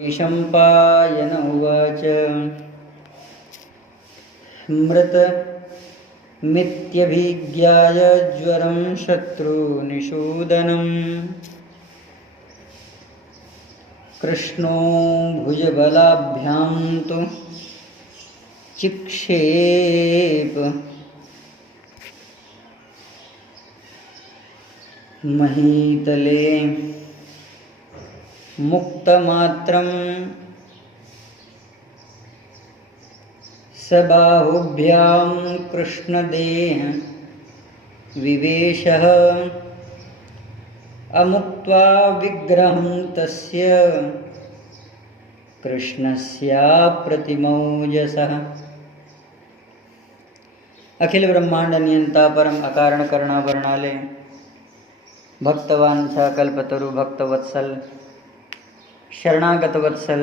वैशम्पायन उवाच मृतमित्यभिज्ञाय ज्वरं शत्रुनिषूदनम् कृष्णो भुजबलाभ्यां तु चिक्षेप महीतले मुक्तमात्रं सबाहुभ्यां कृष्णदेह विवेशः अमुक्त्वा विग्रहं तस्य कृष्णस्याप्रतिमौजसः। अखिल ब्रह्मांड नियंता परम अकारण करुणा वर्णाले भक्तवांछा कल्पतरु भक्तवत्सल शरणागत वत्सल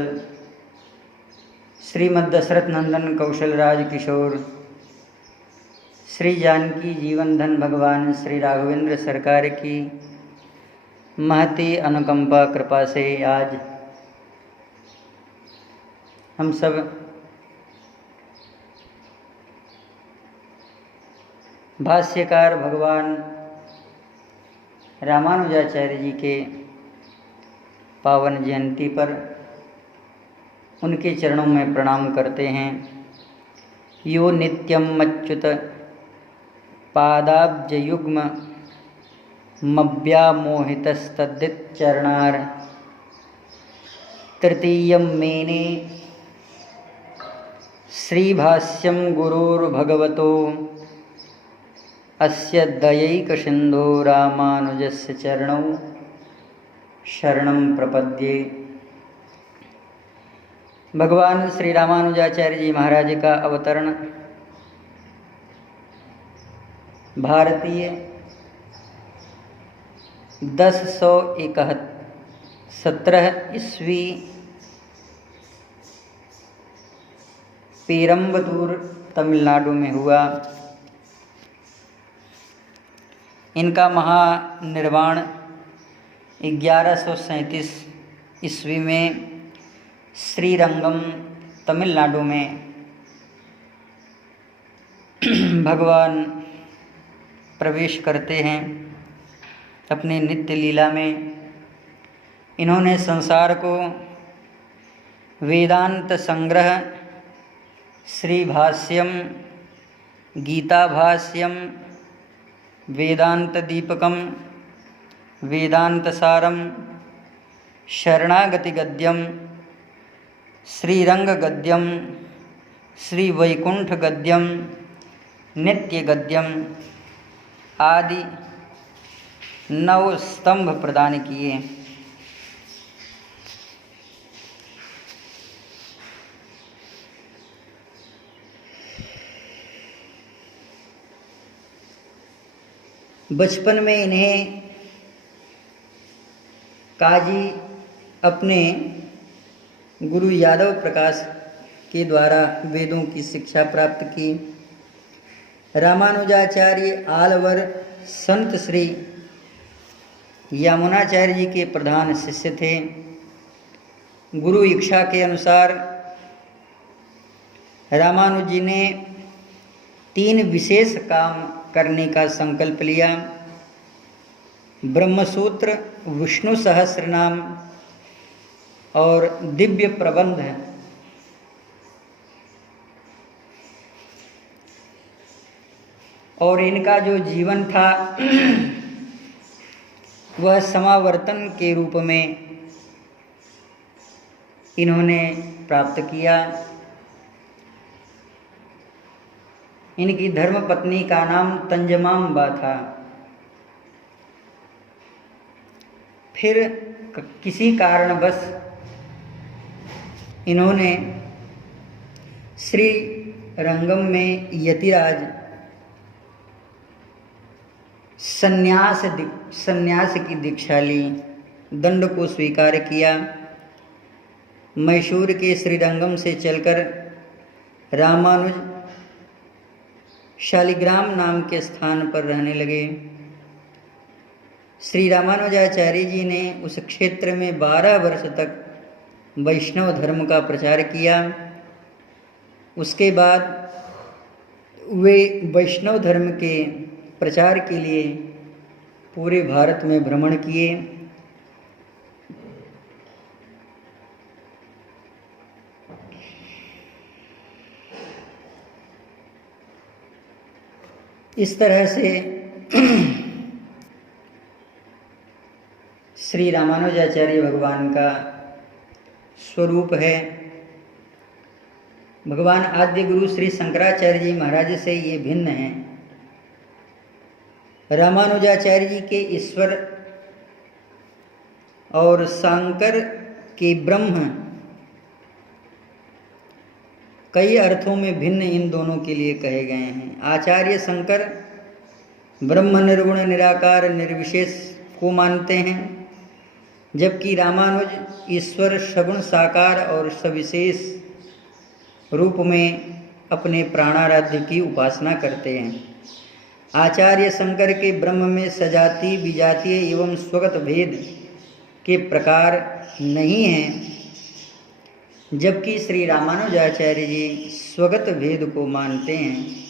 श्रीमद् दशरथ नंदन कौशल राज किशोर श्री जानकी जीवन धन भगवान श्री राघवेंद्र सरकार की महती अनुकंपा कृपा से आज हम सब भाष्यकार भगवान रामानुजाचार्य जी के पावन जयंती पर उनके चरणों में प्रणाम करते हैं। यो नित्यम अच्युत पादाब्जयुग्म मव्यामोहितस्तद्दिच्चरणार तृतीयं मेने श्रीभाष्यं गुरोर्भगवतो अस्य दयैकसिन्धो रामानुजस्य चरणौ शरणं प्रपद्ये। भगवान श्री रामानुजाचार्य जी महाराज का अवतरण भारतीय 1017 ईस्वी पेरम्बदूर तमिलनाडु में हुआ। इनका महानिर्वाण 1137 ईस्वी में श्रीरंगम तमिलनाडु में भगवान प्रवेश करते हैं। अपने नित्य लीला में इन्होंने संसार को वेदांत संग्रह श्री भाष्यम गीता भाष्यम वेदांत दीपकम वेदांत सारम शरणागति गद्यम श्रीरंग गद्यम श्री वैकुंठ गद्यम नित्य गद्यम आदि 9 स्तंभ प्रदान किए। बचपन में इन्हें काजी अपने गुरु यादव प्रकाश के द्वारा वेदों की शिक्षा प्राप्त की। रामानुजाचार्य आलवर संत श्री यामुनाचार्य जी के प्रधान शिष्य थे। गुरु इच्छा के अनुसार रामानुज जी ने 3 विशेष काम करने का संकल्प लिया। ब्रह्मसूत्र, विष्णु सहस्रनाम और दिव्य प्रबंध। और इनका जो जीवन था वह समावर्तन के रूप में इन्होंने प्राप्त किया। इनकी धर्मपत्नी का नाम तंजमांबा था। फिर किसी कारणवश इन्होंने श्री रंगम में यतिराज संन्यास की दीक्षा ली, दंड को स्वीकार किया। मैसूर के श्रीरंगम से चलकर रामानुज शालिग्राम नाम के स्थान पर रहने लगे। श्री रामानुजाचार्य जी ने उस क्षेत्र में 12 वर्ष तक वैष्णव धर्म का प्रचार किया। उसके बाद वे वैष्णव धर्म के प्रचार के लिए पूरे भारत में भ्रमण किए। इस तरह से श्री रामानुजाचार्य भगवान का स्वरूप है। भगवान आद्य गुरु श्री शंकराचार्य जी महाराज से ये भिन्न है। रामानुजाचार्य जी के ईश्वर और शंकर के ब्रह्म कई अर्थों में भिन्न इन दोनों के लिए कहे गए हैं। आचार्य शंकर ब्रह्म निर्गुण निराकार निर्विशेष को मानते हैं, जबकि रामानुज ईश्वर सगुण साकार और सविशेष रूप में अपने प्राणाराध्य की उपासना करते हैं। आचार्य शंकर के ब्रह्म में सजातीय विजातीय एवं स्वगत भेद के प्रकार नहीं हैं, जबकि श्री रामानुजाचार्य जी स्वगत भेद को मानते हैं।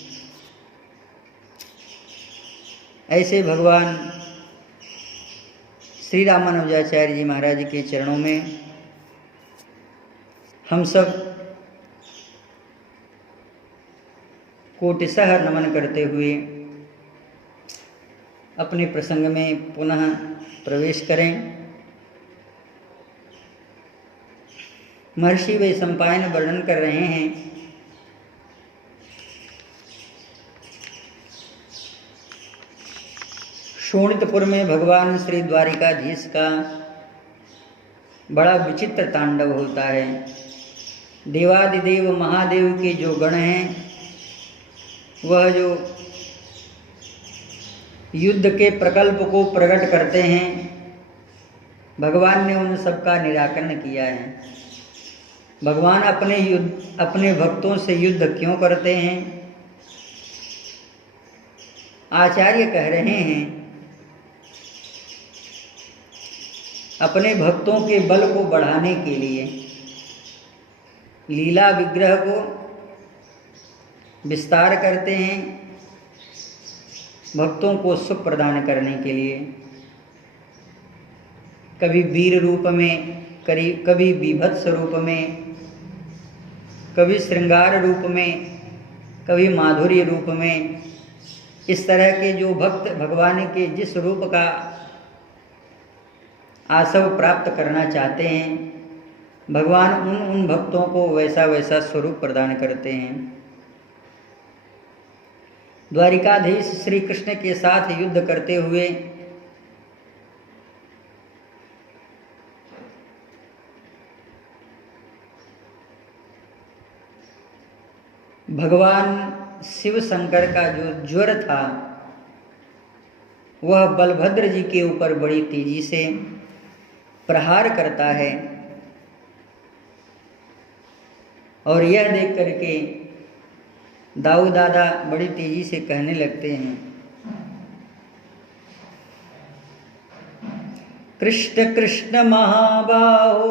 ऐसे भगवान श्री रामानुजाचार्य जी महाराज के चरणों में हम सब कोटिशः नमन करते हुए अपने प्रसंग में पुनः प्रवेश करें। महर्षि वैशंपायन वर्णन कर रहे हैं शोणितपुर में भगवान श्री द्वारिकाधीश का बड़ा विचित्र तांडव होता है। देवादिदेव महादेव के जो गण हैं, वह जो युद्ध के प्रकल्प को प्रकट करते हैं, भगवान ने उन सबका निराकरण किया है। भगवान अपने भक्तों से युद्ध क्यों करते हैं? आचार्य कह रहे हैं अपने भक्तों के बल को बढ़ाने के लिए, लीला विग्रह को विस्तार करते हैं, भक्तों को सुख प्रदान करने के लिए। कभी वीर रूप में, कभी बीभत्स रूप में, कभी श्रृंगार रूप में, कभी माधुर्य रूप में। इस तरह के जो भक्त भगवान के जिस रूप का आशव प्राप्त करना चाहते हैं, भगवान उन भक्तों को वैसा वैसा स्वरूप प्रदान करते हैं। द्वारिकाधीश श्री कृष्ण के साथ युद्ध करते हुए भगवान शिव शंकर का जो ज्वर था, वह बलभद्र जी के ऊपर बड़ी तेजी से प्रहार करता है। और यह देख करके दाऊ दादा बड़ी तेजी से कहने लगते हैं, कृष्ण कृष्ण महाबाहो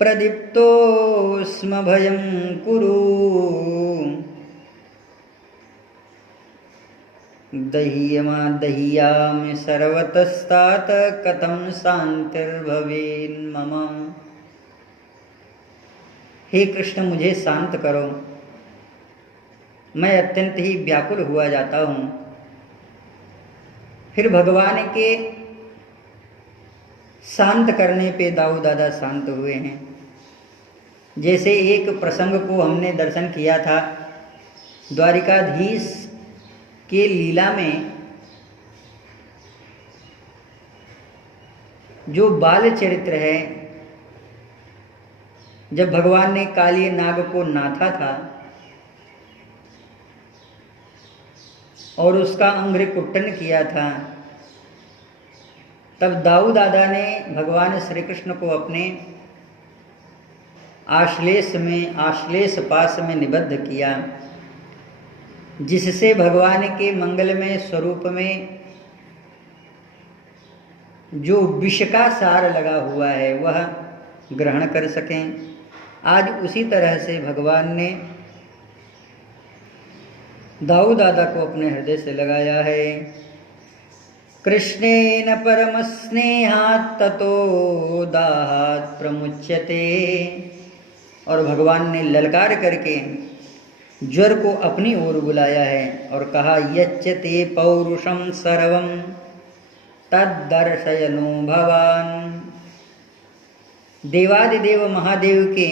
प्रदीप्तो स्म भयं कुरु, दह्यमादह्यामि सर्वतस्तात कथं शांतिर्भवेन्मम। हे कृष्ण, मुझे शांत करो, मैं अत्यंत ही व्याकुल हुआ जाता हूँ। फिर भगवान के शांत करने पे दाऊ दादा शांत हुए हैं। जैसे एक प्रसंग को हमने दर्शन किया था, द्वारिकाधीश के लीला में जो बाल चरित्र है, जब भगवान ने काली नाग को नाथा था और उसका अंग्रिकुट्टन किया था, तब दाऊ दादा ने भगवान श्री कृष्ण को अपने आश्लेष पास में निबद्ध किया, जिससे भगवान के मंगलमय स्वरूप में जो विष का सार लगा हुआ है, वह ग्रहण कर सकें। आज उसी तरह से भगवान ने दाऊ दादा को अपने हृदय से लगाया है। कृष्णेन परम स्नेहात् ततो दाहात् प्रमुच्यते। और भगवान ने ललकार करके ज्वर को अपनी ओर बुलाया है और कहा, यच्चते पौरुषम सर्वं तद्दर्शयनो भवान। देवादिदेव महादेव के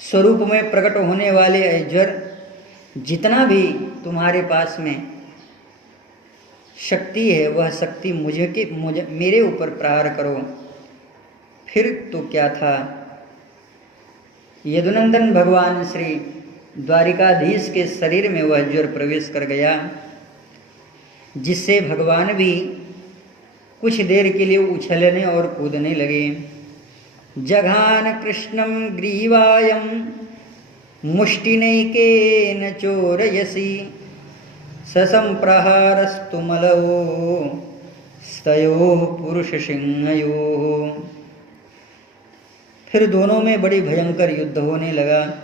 स्वरूप में प्रकट होने वाले ज्वर, जितना भी तुम्हारे पास में शक्ति है वह शक्ति मुझे मेरे ऊपर प्रहार करो। फिर तो क्या था, यदुनंदन भगवान श्री द्वारिकाधीश के शरीर में वह ज्वर प्रवेश कर गया, जिससे भगवान भी कुछ देर के लिए उछलने और कूदने लगे। जघान कृष्णं ग्रीवायं मुष्टिनैकेन चोरयसि ससंप्रहारस्तु मलवो स्तयोः पुरुषसिंहयोः। फिर दोनों में बड़ी भयंकर युद्ध होने लगा।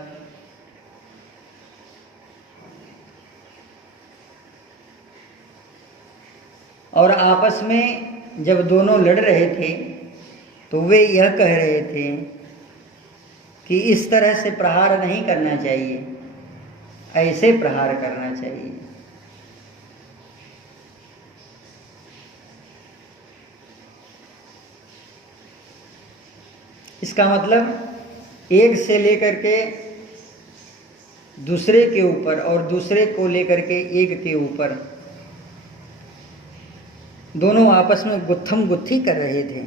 और आपस में जब दोनों लड़ रहे थे तो वे यह कह रहे थे कि इस तरह से प्रहार नहीं करना चाहिए, ऐसे प्रहार करना चाहिए। इसका मतलब एक से लेकर के दूसरे के ऊपर और दूसरे को लेकर के एक के ऊपर दोनों आपस में गुत्थम गुत्थी कर रहे थे।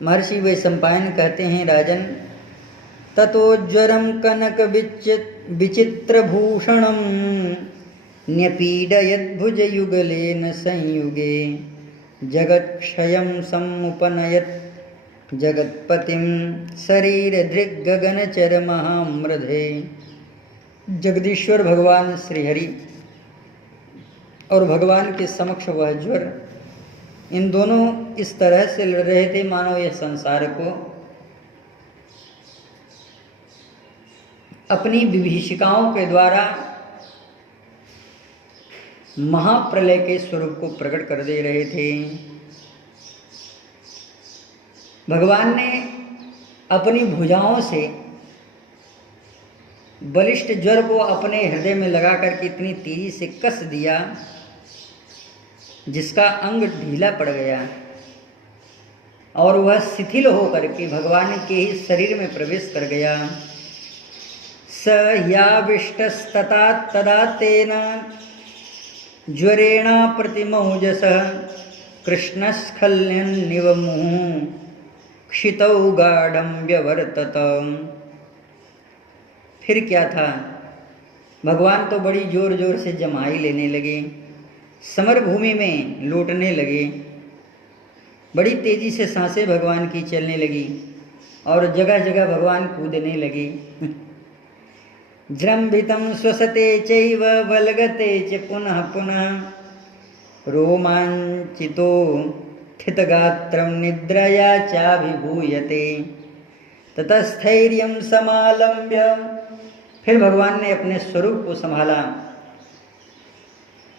महर्षि वैशंपायन कहते हैं, राजन, ततोज्वरं कनक विचित्रभूषणं न्यपीडयद्भुजयुगलेन संयुगे जगत्क्षयं समुपनयत् जगत्पतिं शरीरधृग्गगनचरमहामृधे। जगदीश्वर भगवान श्रीहरि और भगवान के समक्ष वह ज्वर, इन दोनों इस तरह से लड़ रहे थे मानो यह संसार को अपनी विभीषिकाओं के द्वारा महाप्रलय के स्वरूप को प्रकट कर दे रहे थे। भगवान ने अपनी भुजाओं से बलिष्ठ ज्वर को अपने हृदय में लगा करके इतनी तेजी से कस दिया जिसका अंग ढीला पड़ गया और वह शिथिल होकर के भगवान के ही शरीर में प्रवेश कर गया। स याविष्टस्तता तदा तेन ज्वरेणा प्रतिमौजसः कृष्णस्खल्यन्निवमुः क्षितौ गाढ़ं व्यवर्तत। फिर क्या था, भगवान तो बड़ी जोर जोर से जमाई लेने लगे, समर भूमि में लौटने लगे, बड़ी तेजी से सांसें भगवान की चलने लगी और जगह जगह भगवान कूदने लगे। जृंभितं श्वसते चैव वल्गते च पुनः पुनः रोमांचितो स्थितगात्रं निद्रया चाभिभूयते ततस्थैर्यं समालम्ब्य। फिर भगवान ने अपने स्वरूप को संभाला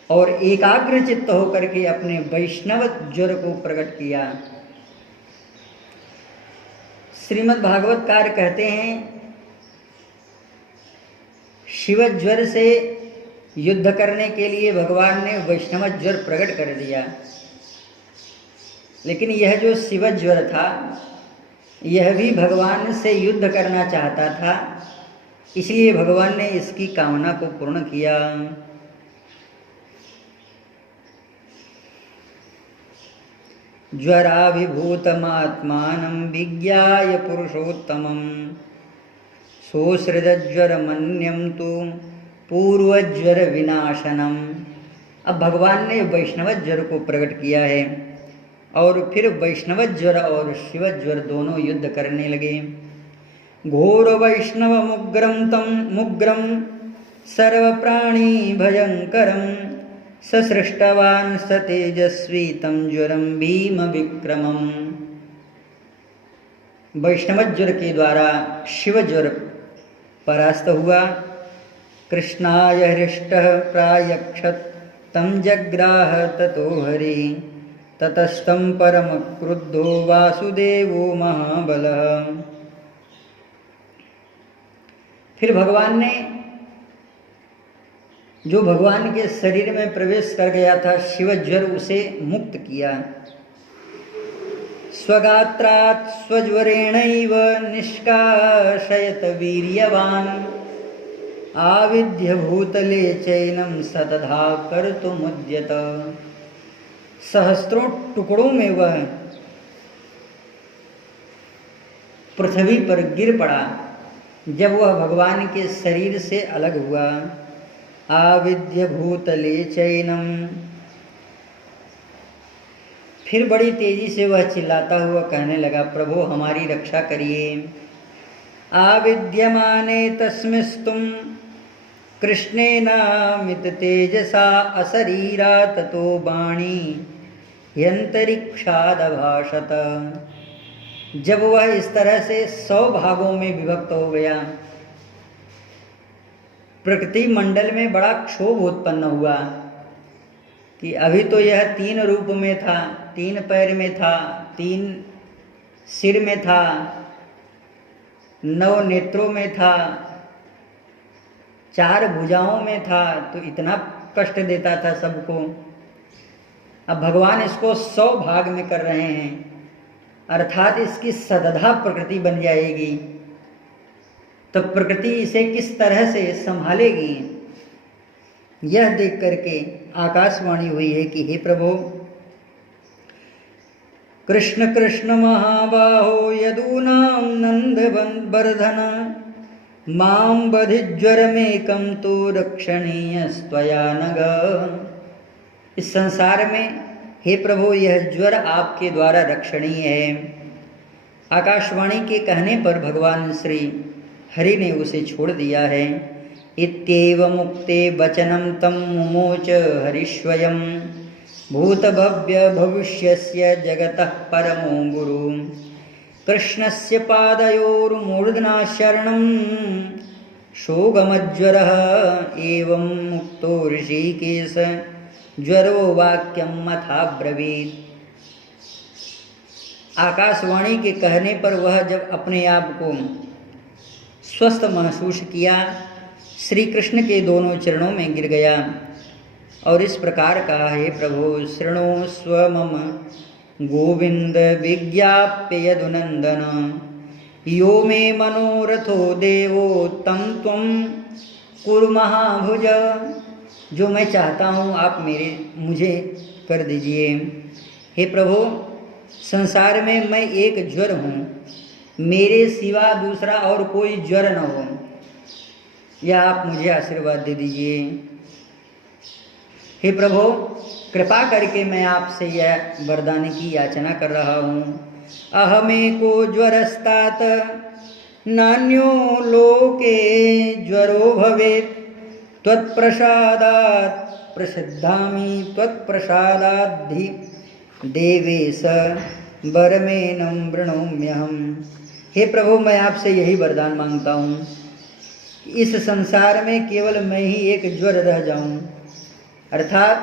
और एकाग्र चित्त होकर के अपने वैष्णव ज्वर को प्रकट किया। श्रीमद् भागवतकार कहते हैं, शिव ज्वर से युद्ध करने के लिए भगवान ने वैष्णव ज्वर प्रकट कर दिया, लेकिन यह जो शिव ज्वर था यह भी भगवान से युद्ध करना चाहता था, इसलिए भगवान ने इसकी कामना को पूर्ण किया। ज्वराभिभूतमात्मानं विज्ञाय पुरुषोत्तमं सोसृजज्वरमन्यं तु पूर्वज्वर विनाशनम। अब भगवान ने वैष्णव ज्वर को प्रकट किया है और फिर वैष्णव ज्वर और शिव ज्वर दोनों युद्ध करने लगे। घोर वैष्णव मुग्रम सर्व प्राणी भयंकरम ससृष्टवान् स तेजस्वी तं ज्वरं भीम विक्रमम्। वैष्णव ज्वर के द्वारा शिव ज्वर परास्त हुआ। कृष्णाय हृष्टः प्रायक्षत तं जग्राह ततो हरि ततस्तं परम क्रुद्धो वासुदेवो महाबलः। फिर भगवान ने जो भगवान के शरीर में प्रवेश कर गया था शिव ज्वर, उसे मुक्त किया। स्वगात्रात् स्वज्वरेणैव निष्काशयत वीर्यवान् आविद्य भूतले चैनं सतधा कर्तुमुद्यत। सहस्त्रों टुकड़ों में वह पृथ्वी पर गिर पड़ा जब वह भगवान के शरीर से अलग हुआ। आविद्य भूतले चैनम। फिर बड़ी तेजी से वह चिल्लाता हुआ कहने लगा, प्रभु हमारी रक्षा करिए। आविद्यमाने तस्मिस्तुम कृष्णेनामित तेजसा अशरीरा ततो वाणी यंतरिक्षादभाषत। जब वह इस तरह से 100 भागों में विभक्त हो गया, प्रकृति मंडल में बड़ा क्षोभ उत्पन्न हुआ कि अभी तो यह 3 रूप में था, 3 पैर में था, 3 सिर में था, 9 नेत्रों में था, 4 भुजाओं में था, तो इतना कष्ट देता था सबको। अब भगवान इसको 100 भाग में कर रहे हैं, अर्थात इसकी सदधा प्रकृति बन जाएगी, तो प्रकृति इसे किस तरह से संभालेगी। यह देख करके आकाशवाणी हुई है कि हे प्रभु, कृष्ण कृष्ण महाबाहो यदूनां नंदवर्धन मां बधिज्वरमेकं तो रक्षणीयस्त्वया नघ। इस संसार में हे प्रभु यह ज्वर आपके द्वारा रक्षणीय है। आकाशवाणी के कहने पर भगवान श्री हरि ने उसे छोड़ दिया है। इत्येव मुक्ते वचनं तं मुमोच हरिस्वयं भूतभव्य भविष्यस्य जगतः परमो गुरु। कृष्णस्य पादयोर्मूर्धना शरणं शोगमज्वरः एवं मुक्तो ऋषिकेश ज्वरो वाक्यम अथाब्रवीत्। आकाशवाणी के कहने पर वह जब अपने आप को स्वस्थ महसूस किया, श्री कृष्ण के दोनों चरणों में गिर गया और इस प्रकार कहा, हे प्रभु शृणोस्व मम गोविंद विज्ञाप्य यदुनंदन यो मे मनोरथो देवो तं त्वं कुरु महाभुज। जो मैं चाहता हूँ आप मुझे कर दीजिए। हे प्रभु संसार में मैं एक ज्वर हूँ, मेरे सिवा दूसरा और कोई ज्वर न हो, या आप मुझे आशीर्वाद दे दीजिए। हे प्रभु कृपा करके मैं आपसे यह वरदान की याचना कर रहा हूँ। अहमेको ज्वरस्तात नान्यो लोके ज्वरो भवेत् त्वत्प्रसादात् प्रसिद्धामि त्वत्प्रसादाद्धि देवेश वरमेनं वृणोम्यहम्। हे प्रभु मैं आपसे यही वरदान मांगता हूँ, इस संसार में केवल मैं ही एक ज्वर रह जाऊं। अर्थात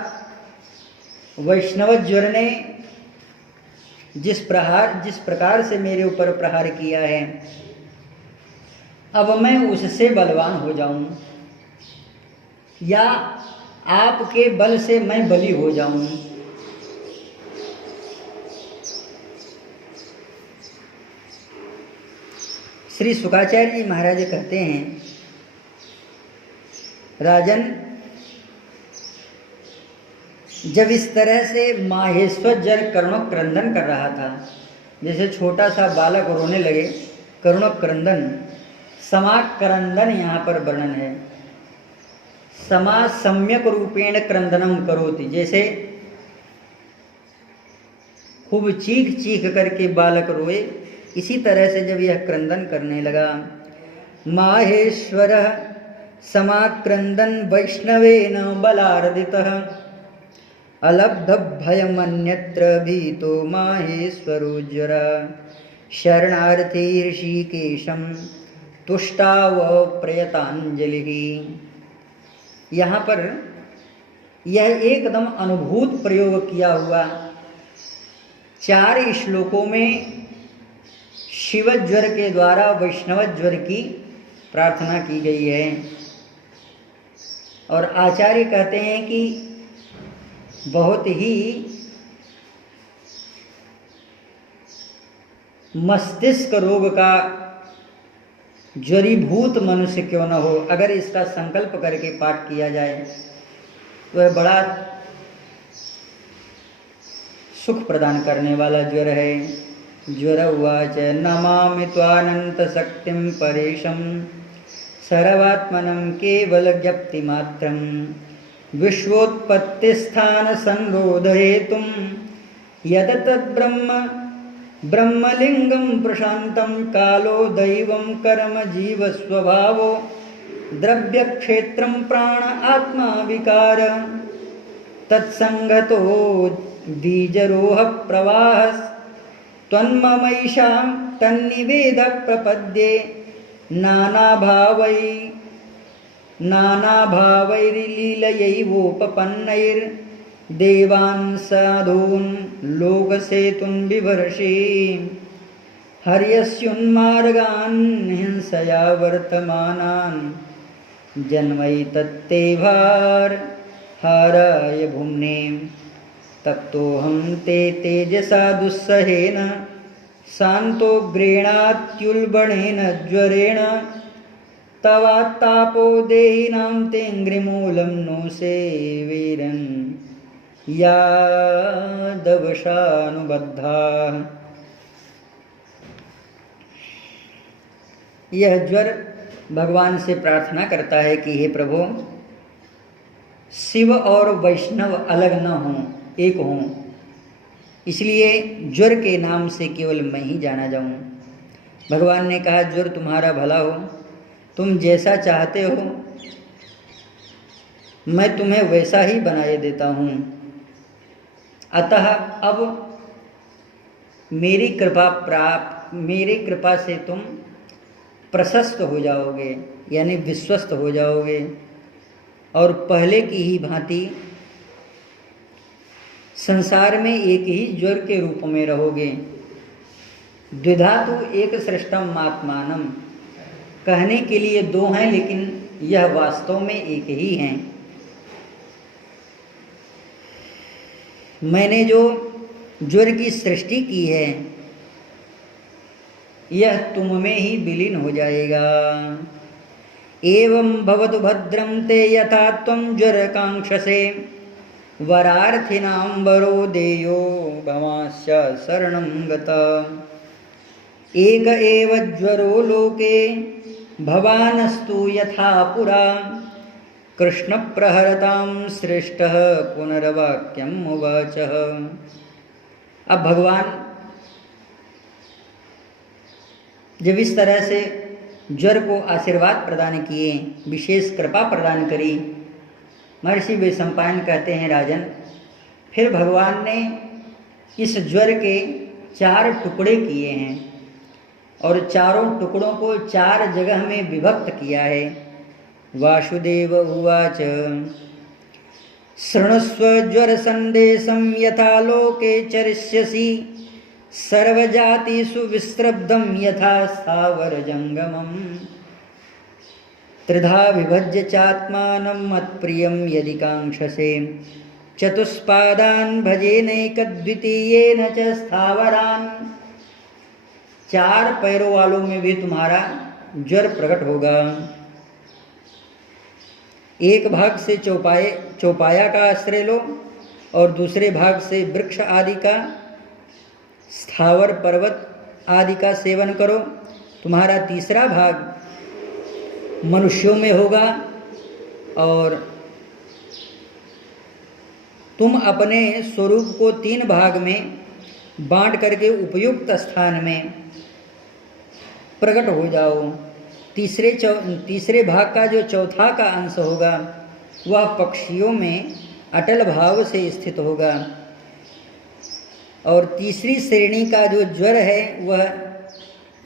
वैष्णव ज्वर ने जिस प्रकार से मेरे ऊपर प्रहार किया है, अब मैं उससे बलवान हो जाऊं, या आपके बल से मैं बली हो जाऊं। श्री शुकाचार्य जी महाराज कहते हैं, राजन जब इस तरह से माहेश्वर जर करुणक क्रंदन कर रहा था, जैसे छोटा सा बालक रोने लगे, करुणक क्रंदन, समाक क्रंदन यहाँ पर वर्णन है। समा सम्यक रूपेण क्रंदनम करोति, जैसे खूब चीख चीख करके बालक रोए, इसी तरह से जब यह क्रंदन करने लगा, माहेश्वर समाक्रंदन वैष्णवेन बलार्दितः अलब्ध भयमन्यत्र भीतो माहेश्वरोज्ज्वरा शरणार्थी ऋषिकेशं तुष्टाव प्रयतांजलि। यहाँ पर यह एकदम अनुभूत प्रयोग किया हुआ 4 श्लोकों में शिवज्वर के द्वारा वैष्णवज्वर की प्रार्थना की गई है। और आचार्य कहते हैं कि बहुत ही मस्तिष्क रोग का जड़ीभूत मनुष्य क्यों न हो, अगर इसका संकल्प करके पाठ किया जाए तो वह बड़ा सुख प्रदान करने वाला ज्वर है। ज्वर उवाच नमामि त्वानंत शक्तिं परेशं सर्वात्मनं केवल ज्ञप्तिमात्रं विश्वोत्पत्तिस्थान संरोधहेतुं यदतद्ब्रह्म ब्रह्मलिंगं प्रशान्तं कालो दैवं कर्म जीव स्वभावो द्रव्यक्षेत्रं प्राण आत्मा विकार तत्संगतो बीजरोह प्रवाहस् त्वन्ममैषां तन्निवेद प्रपद्ये नानाभावैर्लीलयैवोपपन्नैर्देवान् साधून् लोकसेतुं बिभर्षि हर्यस्युन्मार्गान् हिंसया वर्तमानान् जन्मैतत्ते हाराय भुम्ने तप्तोऽहं ते तेजसा दुस्सहेन शान्तोग्रेणात्युल्बणेन ज्वरेण तवात्तापो देहिनां तेऽङ्घ्रिमूलं नो सेवेरन् यादवशानुबद्धाः। यह ज्वर भगवान से प्रार्थना करता है कि हे प्रभु, शिव और वैष्णव अलग न हों, एक हों, इसलिए ज्वर के नाम से केवल मैं ही जाना जाऊं। भगवान ने कहा ज्वर तुम्हारा भला हो, तुम जैसा चाहते हो मैं तुम्हें वैसा ही बनाए देता हूं। अतः अब मेरी कृपा से तुम प्रशस्त हो जाओगे, यानी विश्वस्त हो जाओगे और पहले की ही भांति संसार में एक ही ज्वर के रूप में रहोगे। द्विधा तो एक सृष्टम आत्मानम, कहने के लिए 2 हैं लेकिन यह वास्तव में एक ही हैं। मैंने जो ज्वर की सृष्टि की है यह तुम में ही विलीन हो जाएगा। एवं भवतु भद्रं ते यथा त्वं ज्वर कांक्षसे वरार्थिनां वरो देयो भवांश्च शरणं गता। एक एव ज्वरो लोके भवानस्तु यथा पुरा कृष्ण प्रहरतां श्रेष्ठः पुनर्वाक्यम् उवाच। अब भगवान जब इस तरह से ज्वर को आशीर्वाद प्रदान किए, विशेष कृपा प्रदान करी, महर्षि वैशंपायन कहते हैं राजन, फिर भगवान ने इस ज्वर के 4 टुकड़े किए हैं और चारों टुकड़ों को 4 जगह में विभक्त किया है। वासुदेव उवाच शृणुस्व ज्वर संदेशं यथा लोके चरिष्यसि सर्वजातिषु विस्रब्धं यथा स्थावर जंगमम् त्रिधा विभज्य चात्मानं मत्प्रियं यदि कांक्षसे चतुष्पादान् भजेनैकद्वितीयेन च स्थावरान्। 4 पैरों वालों में भी तुम्हारा ज्वर प्रकट होगा। एक भाग से चौपाया का आश्रय लो और दूसरे भाग से वृक्ष आदि का, स्थावर पर्वत आदि का सेवन करो। तुम्हारा तीसरा भाग मनुष्यों में होगा और तुम अपने स्वरूप को 3 भाग में बांट करके उपयुक्त स्थान में प्रकट हो जाओ। तीसरे भाग का जो चौथा का अंश होगा वह पक्षियों में अटल भाव से स्थित होगा। और तीसरी श्रेणी का जो ज्वर है वह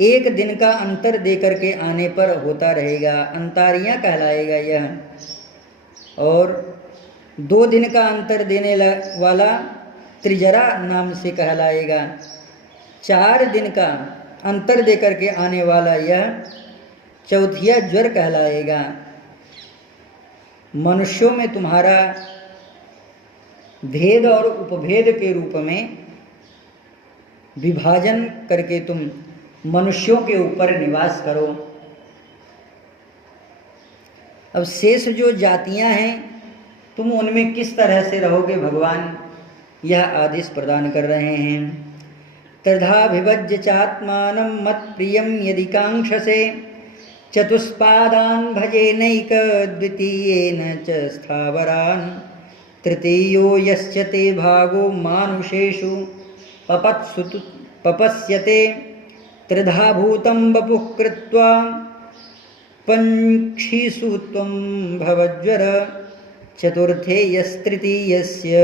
एक दिन का अंतर दे करके आने पर होता रहेगा, अंतारियाँ कहलाएगा यह। और 2 दिन का अंतर देने वाला त्रिजरा नाम से कहलाएगा। 4 दिन का अंतर दे करके आने वाला यह चौथिया ज्वर कहलाएगा। मनुष्यों में तुम्हारा भेद और उपभेद के रूप में विभाजन करके तुम मनुष्यों के ऊपर निवास करो। अब शेष जो जातियां हैं तुम उनमें किस तरह से रहोगे, भगवान यह आदेश प्रदान कर रहे हैं। त्रिधा विभज्य चात्मानं मत प्रियम यदि कांक्षसे चतुष्पादान भजेनैक द्वितीयेन च स्थावरान् तृतीयो यस्य ते भागो मानुषेषु पपस्यते त्रिधा भूतं वपुः कृत्वा पंक्षीषु त्वं भवज्वर चतुर्थे यस्तृतीयस्य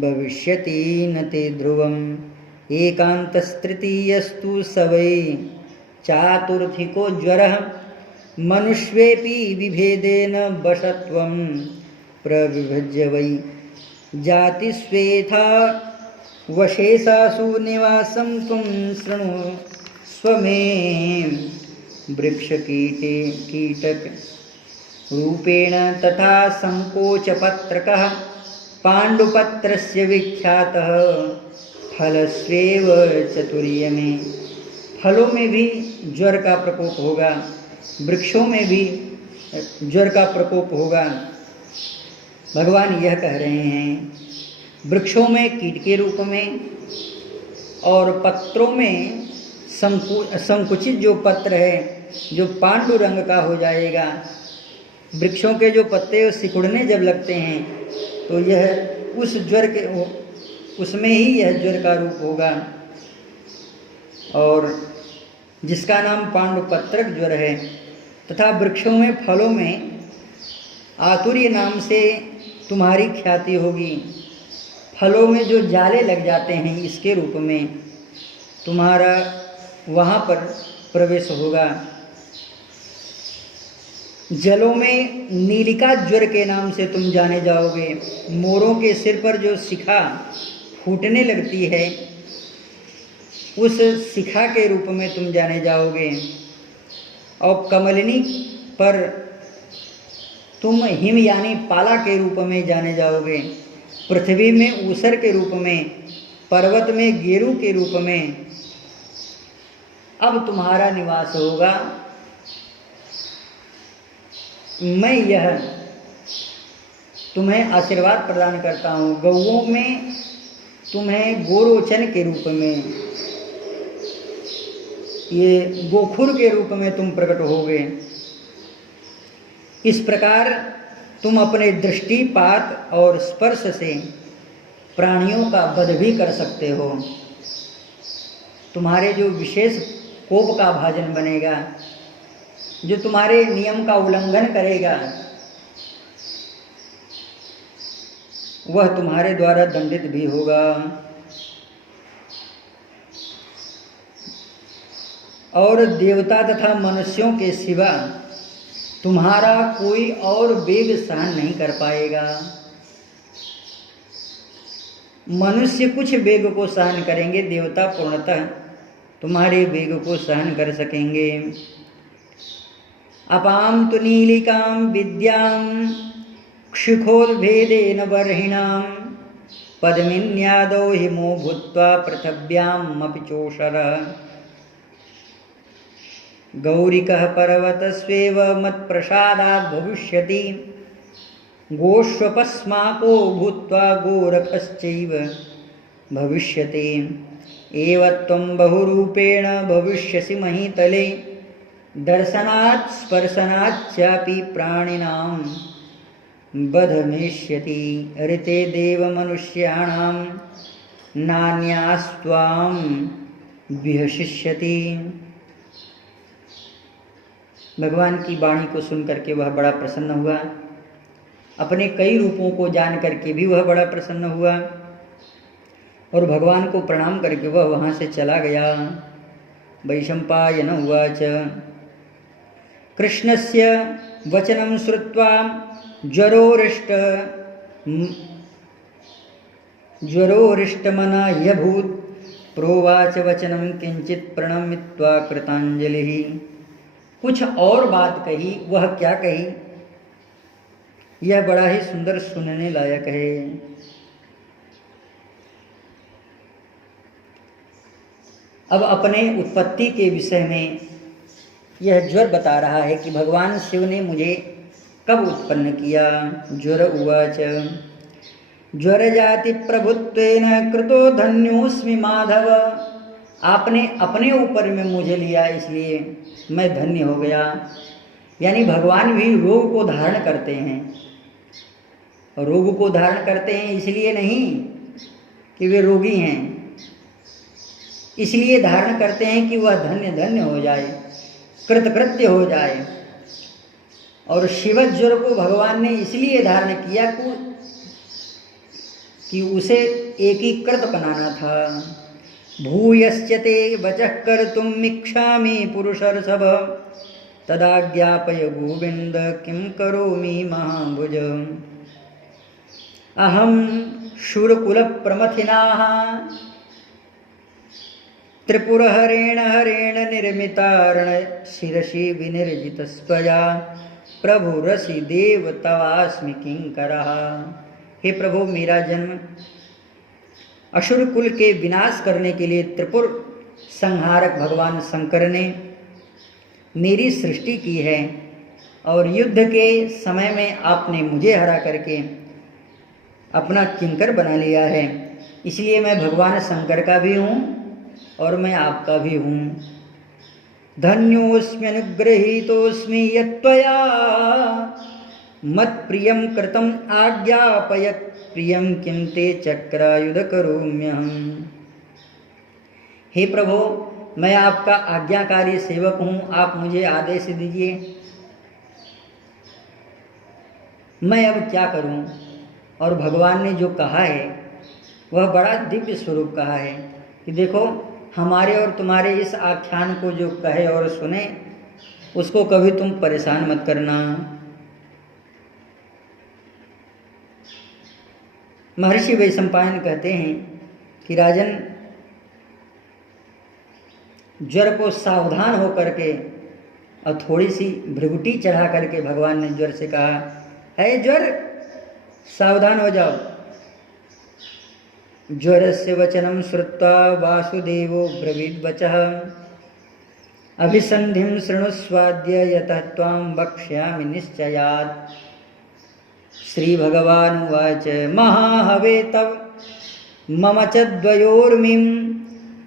भविष्यति न ते ध्रुवम् एकान्तस्तृतीयस्तु स वै चातुर्थिको ज्वरः मनुष्येऽपि विभेदेन वशत्वं प्रविभज्य वै जातिस्वेथा वशेषासु निवासं त्वं शृणुष्व मे वृक्षकीटे कीटक रूपेण तथा संकोचपत्रकः पाण्डुपत्रस्य विख्यातः फलस्वेव चतुर्य में। फलों में भी ज्वर का प्रकोप होगा, वृक्षों में भी ज्वर का प्रकोप होगा। भगवान यह कह रहे हैं वृक्षों में कीट के रूप में और पत्रों में संकुचित जो पत्र है जो पांडु रंग का हो जाएगा। वृक्षों के जो पत्ते सिकुड़ने जब लगते हैं तो यह उस ज्वर के उसमें ही यह ज्वर का रूप होगा, और जिसका नाम पांडुपत्रक ज्वर है। तथा वृक्षों में फलों में आतुर्य नाम से तुम्हारी ख्याति होगी। फलों में जो जाले लग जाते हैं इसके रूप में तुम्हारा वहाँ पर प्रवेश होगा। जलों में नीलिका ज्वर के नाम से तुम जाने जाओगे। मोरों के सिर पर जो शिखा फूटने लगती है उस शिखा के रूप में तुम जाने जाओगे। और कमलिनी पर तुम हिम यानी पाला के रूप में जाने जाओगे। पृथ्वी में ऊसर के रूप में, पर्वत में गेरू के रूप में अब तुम्हारा निवास होगा। मैं यह तुम्हें आशीर्वाद प्रदान करता हूँ। गौओं में तुम्हें गोरोचन के रूप में, ये गोखुर के रूप में तुम प्रकट होगे। इस प्रकार तुम अपने दृष्टिपात और स्पर्श से प्राणियों का वध भी कर सकते हो। तुम्हारे जो विशेष कोप का भाजन बनेगा, जो तुम्हारे नियम का उल्लंघन करेगा वह तुम्हारे द्वारा दंडित भी होगा। और देवता तथा मनुष्यों के सिवा तुम्हारा कोई और वेग सहन नहीं कर पाएगा। मनुष्य कुछ वेग को सहन करेंगे, देवता पूर्णतः तुम्हारे वेग को सहन कर सकेंगे। अपाम तु नीलिकां विद्यां क्षिखोद्भेदेन बर्हिणां पद्मिन्यादौ हिमो भूत्वा पृथिव्यामपि चोषरः गौरिकः पर्वतस्वेव मत्प्रसादात् भविष्यति गोष्वपस्माको भूत्वा गोरखश्चैव भविष्यति एव त्वं बहुरूपेण भविष्यसि महीतले दर्शनात् स्पर्शनाच्चापि प्राणिनां बधमेष्यति ऋते देवमनुष्याणां नान्यास्त्वां विहशिष्यति। भगवान की वाणी को सुनकर के वह बड़ा प्रसन्न हुआ अपने कई रूपों को जान करके भी वह बड़ा प्रसन्न हुआ और भगवान को प्रणाम करके वह वहाँ से चला गया। वैशंपायन उवाच कृष्णस्य वचनं श्रुत्वा ज्वरोरिष्टमना यभूत् प्रोवाच वचनं किंचित प्रणमित्वा कृतांजलिः। कुछ और बात कही, वह क्या कही यह बड़ा ही सुंदर सुनने लायक है। अब अपने उत्पत्ति के विषय में यह ज्वर बता रहा है कि भगवान शिव ने मुझे कब उत्पन्न किया। ज्वर उवाच ज्वर जाति प्रभुत्वेन कृतो धन्योस्मि माधव। आपने अपने ऊपर में मुझे लिया इसलिए मैं धन्य हो गया। यानी भगवान भी रोग को धारण करते हैं। रोग को धारण करते हैं इसलिए नहीं कि वे रोगी हैं, इसलिए धारण करते हैं कि वह धन्य धन्य हो जाए, कृतकृत्य हो जाए। और शिवज्वर को भगवान ने इसलिए धारण किया कि उसे एकीकृत बनाना था। भूयश्चते वचः कर्तुम् इच्छामि पुरुषर्षभ तदाज्ञापय गोविंद किं करोमि महाभुज। अहं शूरकुल प्रमथिनाः त्रिपुरहरेण हरेण निर्मितारण शिरसि विनिर्जितस्त्वया प्रभु रसि देव तवास्मि किंकरः। हे प्रभु, मेरा जन्म असुर कुल के विनाश करने के लिए त्रिपुर संहारक भगवान शंकर ने मेरी सृष्टि की है और युद्ध के समय में आपने मुझे हरा करके अपना किंकर बना लिया है। इसलिए मैं भगवान शंकर का भी हूँ और मैं आपका भी हूँ। धन्योस्मि अनुगृहीतोस्मि यत्त्वया मत प्रियम कृतम आज्ञापयत् प्रियम किं ते चक्रायुध करोम्यहम्। हे प्रभु, मैं आपका आज्ञाकारी सेवक हूँ, आप मुझे आदेश दीजिए, मैं अब क्या करूँ। और भगवान ने जो कहा है वह बड़ा दिव्य स्वरूप कहा है कि देखो, हमारे और तुम्हारे इस आख्यान को जो कहे और सुने उसको कभी तुम परेशान मत करना। महर्षि वैशंपायन कहते हैं कि राजन, ज्वर को सावधान होकर के और थोड़ी सी भृगुटी चढ़ा करके भगवान ने ज्वर से कहा, है ज्वर, सावधान हो जाओ। ज्वरस्य वचनं श्रुत्वा वासुदेवो ब्रवीद्वचः अभिसन्धिं शृणुस्वाद्य यतः त्वां वक्ष्यामि निश्चयात्। श्री भगवानुवाच महाहवे तव मम च द्वयोर्मिं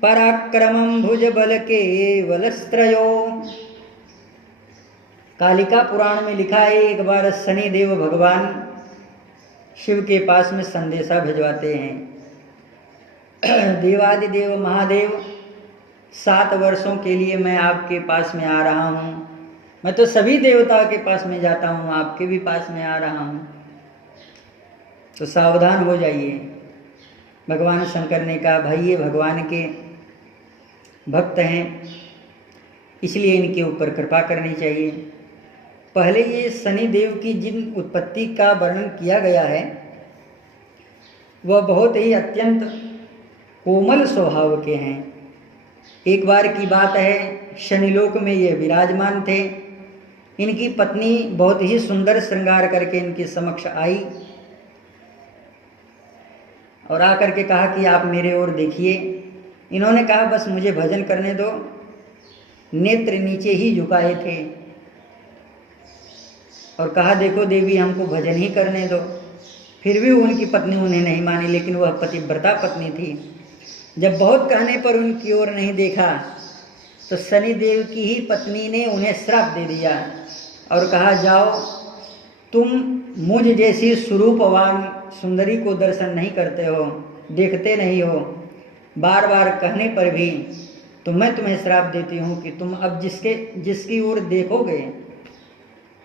पराक्रमं भुजबल केवलस्त्रयो। कालिका पुराण में लिखा है, एक बार शनिदेव भगवान शिव के पास में संदेशा भिजवाते हैं, देवादिदेव महादेव 7 वर्षों के लिए मैं आपके पास में आ रहा हूँ। मैं तो सभी देवताओं के पास में जाता हूँ, आपके भी पास में आ रहा हूँ, तो सावधान हो जाइए। भगवान शंकर ने कहा, भाई ये भगवान के भक्त हैं, इसलिए इनके ऊपर कृपा करनी चाहिए। पहले ये शनिदेव की जिन उत्पत्ति का वर्णन किया गया है वह बहुत ही अत्यंत कोमल स्वभाव के हैं। एक बार की बात है, शनिलोक में ये विराजमान थे। इनकी पत्नी बहुत ही सुंदर श्रृंगार करके इनके समक्ष आई और आकर के कहा कि आप मेरे ओर देखिए। इन्होंने कहा, बस मुझे भजन करने दो। नेत्र नीचे ही झुकाए थे और कहा, देखो देवी, हमको भजन ही करने दो। फिर भी उनकी पत्नी उन्हें नहीं मानी, लेकिन वह पतिव्रता पत्नी थी। जब बहुत कहने पर उनकी ओर नहीं देखा तो शनिदेव की ही पत्नी ने उन्हें श्राप दे दिया और कहा, जाओ, तुम मुझ जैसी स्वरूपवान सुंदरी को दर्शन नहीं करते हो, देखते नहीं हो, बार बार कहने पर भी तो मैं तुम्हें श्राप देती हूँ कि तुम अब जिसकी ओर देखोगे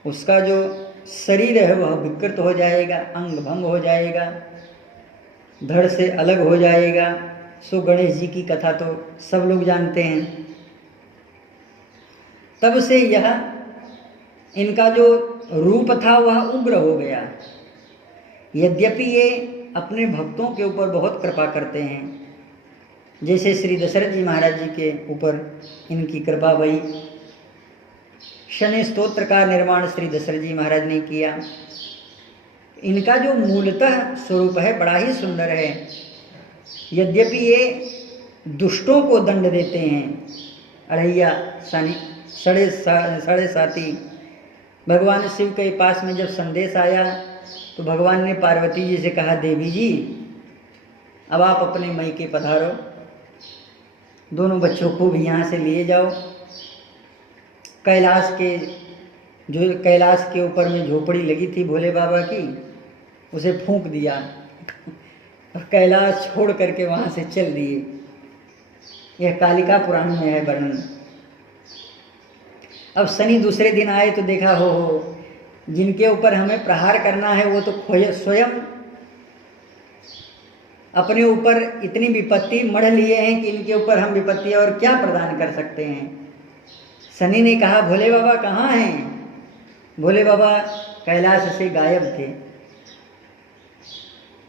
उसका जो शरीर है वह विकृत हो जाएगा, अंग भंग हो जाएगा, धड़ से अलग हो जाएगा। सो गणेश जी की कथा तो सब लोग जानते हैं। तब से यह इनका जो रूप था वह उग्र हो गया। यद्यपि ये अपने भक्तों के ऊपर बहुत कृपा करते हैं, जैसे श्री दशरथ जी महाराज जी के ऊपर इनकी कृपा भई। शनि स्तोत्र का निर्माण श्री दशरथ जी महाराज ने किया। इनका जो मूलतः स्वरूप है बड़ा ही सुंदर है। यद्यपि ये दुष्टों को दंड देते हैं, अड़ैया साढ़े साथी। भगवान शिव के पास में जब संदेश आया तो भगवान ने पार्वती जी से कहा, देवी जी अब आप अपने मैके पधारो, दोनों बच्चों को भी यहाँ से लिए जाओ। कैलाश के ऊपर में झोपड़ी लगी थी भोले बाबा की, उसे फूंक दिया और कैलाश छोड़ करके वहाँ से चल दिए। यह कालिका पुराण में है वर्णन। अब शनि दूसरे दिन आए तो देखा हो जिनके ऊपर हमें प्रहार करना है वो तो स्वयं अपने ऊपर इतनी विपत्ति मढ़ लिए हैं कि इनके ऊपर हम विपत्ति और क्या प्रदान कर सकते हैं। शनि ने कहा, भोले बाबा कहाँ हैं? भोले बाबा कैलाश से गायब थे।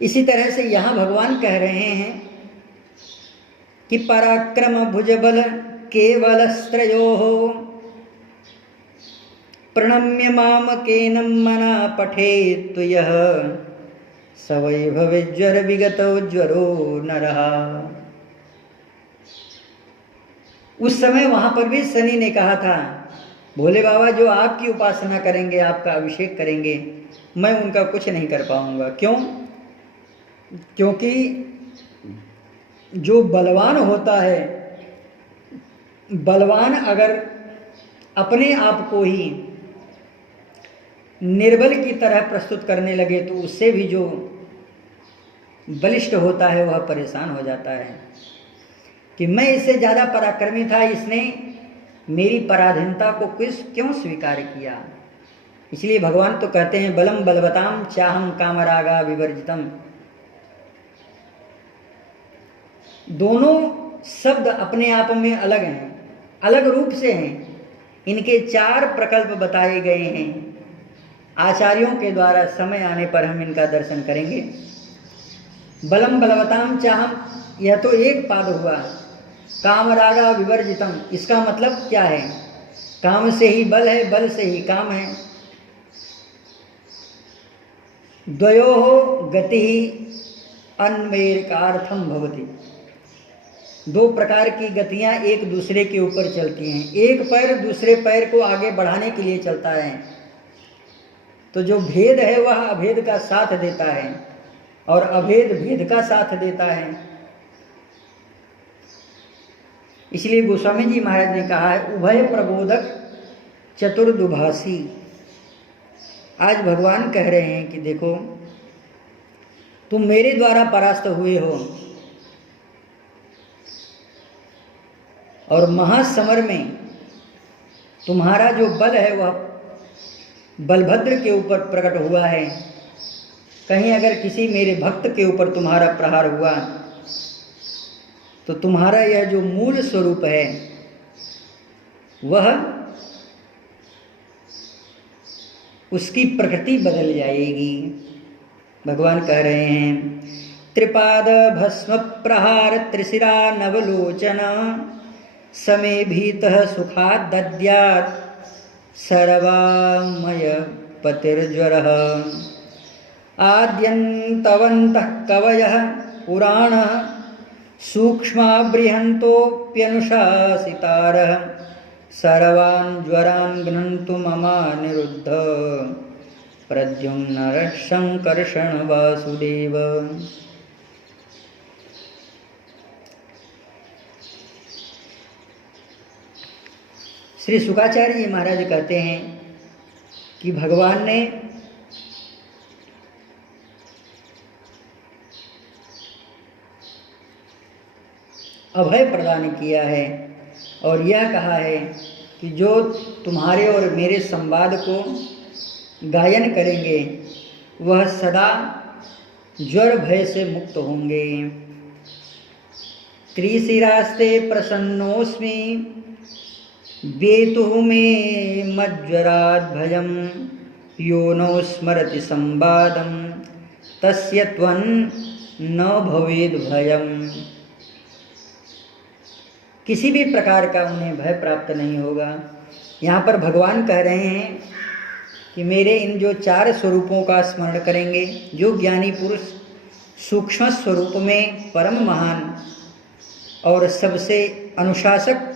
इसी तरह से यहाँ भगवान कह रहे हैं कि पराक्रम भुजबल केवल स्त्रयोः प्रणम्य माम केनं मना पठेत् यः स वै भवेज्वर विगतो ज्वरो नरः। उस समय वहां पर भी शनि ने कहा था, भोले बाबा जो आपकी उपासना करेंगे, आपका अभिषेक करेंगे, मैं उनका कुछ नहीं कर पाऊंगा। क्यों? क्योंकि जो बलवान होता है, बलवान अगर अपने आप को ही निर्बल की तरह प्रस्तुत करने लगे तो उससे भी जो बलिष्ठ होता है वह परेशान हो जाता है कि मैं इससे ज़्यादा पराक्रमी था, इसने मेरी पराधीनता को क्यों स्वीकार किया। इसलिए भगवान तो कहते हैं, बलम बलवताम चाहम कामरागा विवर्जितम। दोनों शब्द अपने आप में अलग हैं, अलग रूप से हैं। इनके 4 प्रकल्प बताए गए हैं आचार्यों के द्वारा। समय आने पर हम इनका दर्शन करेंगे। बलम बलवताम चाहम, यह तो एक पाद हुआ। कामरागा विवर्जितम, इसका मतलब क्या है? काम से ही बल है, बल से ही काम है। द्वयोः गतिः अन्वैर्कार्थम भवति। 2 प्रकार की गतियां एक दूसरे के ऊपर चलती हैं। एक पैर दूसरे पैर को आगे बढ़ाने के लिए चलता है, तो जो भेद है वह अभेद का साथ देता है और अभेद भेद का साथ देता है। इसलिए गोस्वामी जी महाराज ने कहा है, उभय प्रबोधक चतुर्दुभासी। आज भगवान कह रहे हैं कि देखो तुम मेरे द्वारा परास्त हुए हो और महासमर में तुम्हारा जो बल है वह बलभद्र के ऊपर प्रकट हुआ है। कहीं अगर किसी मेरे भक्त के ऊपर तुम्हारा प्रहार हुआ तो तुम्हारा यह जो मूल स्वरूप है वह उसकी प्रकृति बदल जाएगी। भगवान कह रहे हैं, त्रिपाद भस्म प्रहार त्रिशिरा नवलोचन समे भीतः सुखात् दद्यात् सर्वामय पतिर्ज्वरः आद्यन्तवन्तः कवयः पुराणः सूक्ष्मा बृहन्तोऽप्यनुशासितारः सर्वान् ज्वरान् घ्नन्तु ममानिरुद्ध प्रद्युम्न संकर्षण वासुदेव। श्री शुकाचार्य जी महाराज कहते हैं कि भगवान ने अभय प्रदान किया है और यह कहा है कि जो तुम्हारे और मेरे संवाद को गायन करेंगे वह सदा ज्वर भय से मुक्त होंगे। त्रिशिरास्ते प्रसन्नोस्मि वेतुः मे मज्ज्वरात् भयं यो नो स्मरति संवादं तस्य त्वन्न न भवेद भयम। किसी भी प्रकार का उन्हें भय प्राप्त नहीं होगा। यहाँ पर भगवान कह रहे हैं कि मेरे इन जो 4 स्वरूपों का स्मरण करेंगे, जो ज्ञानी पुरुष सूक्ष्म स्वरूप में परम महान और सबसे अनुशासक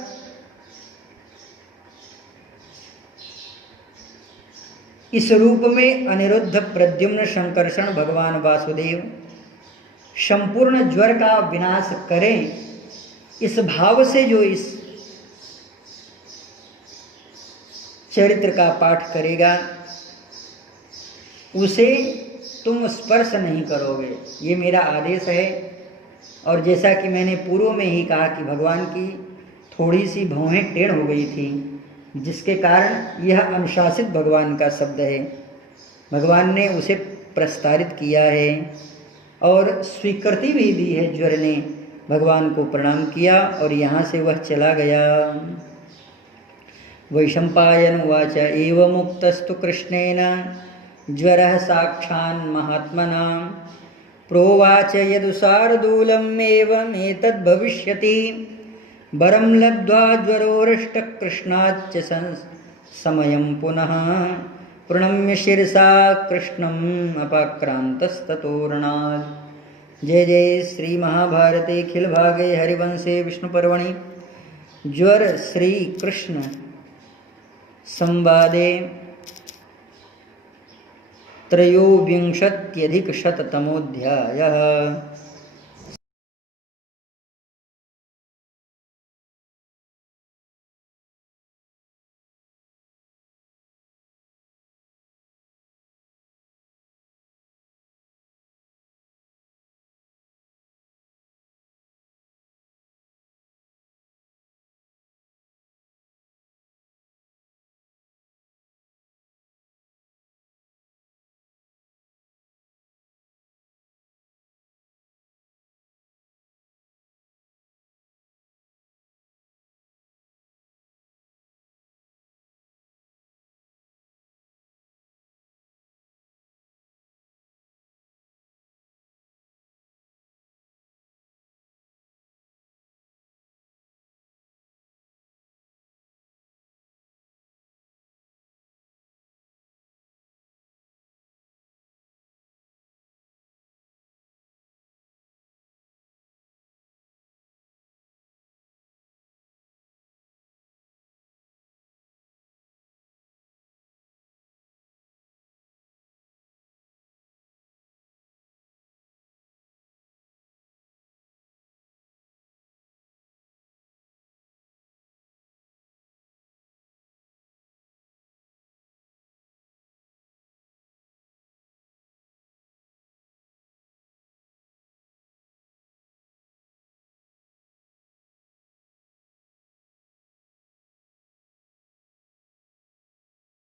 इस रूप में अनिरुद्ध प्रद्युम्न संकर्षण भगवान वासुदेव संपूर्ण ज्वर का विनाश करें, इस भाव से जो इस चरित्र का पाठ करेगा उसे तुम स्पर्श नहीं करोगे, ये मेरा आदेश है। और जैसा कि मैंने पूर्व में ही कहा कि भगवान की थोड़ी सी भौहें टेढ़ हो गई थी, जिसके कारण यह अनुशासित भगवान का शब्द है। भगवान ने उसे प्रस्तारित किया है और स्वीकृति भी दी है। ज्वर ने भगवान को प्रणाम किया और यहाँ से वह चला गया। वैशंपायन उवाच एवं मुक्तस्तु कृष्णेन ज्वरः साक्षान् महात्मना प्रोवाच यदुशार्दूलम् एवमेतद् भविष्यति वरं लब्ध्वा ज्वरोरष्ट कृष्णाच्च समयं पुनः प्रणम्य शिरसा कृष्णम् अपाक्रान्तस्ततोरणात्। जय जय श्री महाभारते अखिल भागे हरिवंशे विष्णुपर्वणि ज्वर श्री कृष्ण संवादे त्रयोविंशत्यधिकशततमोऽध्यायः।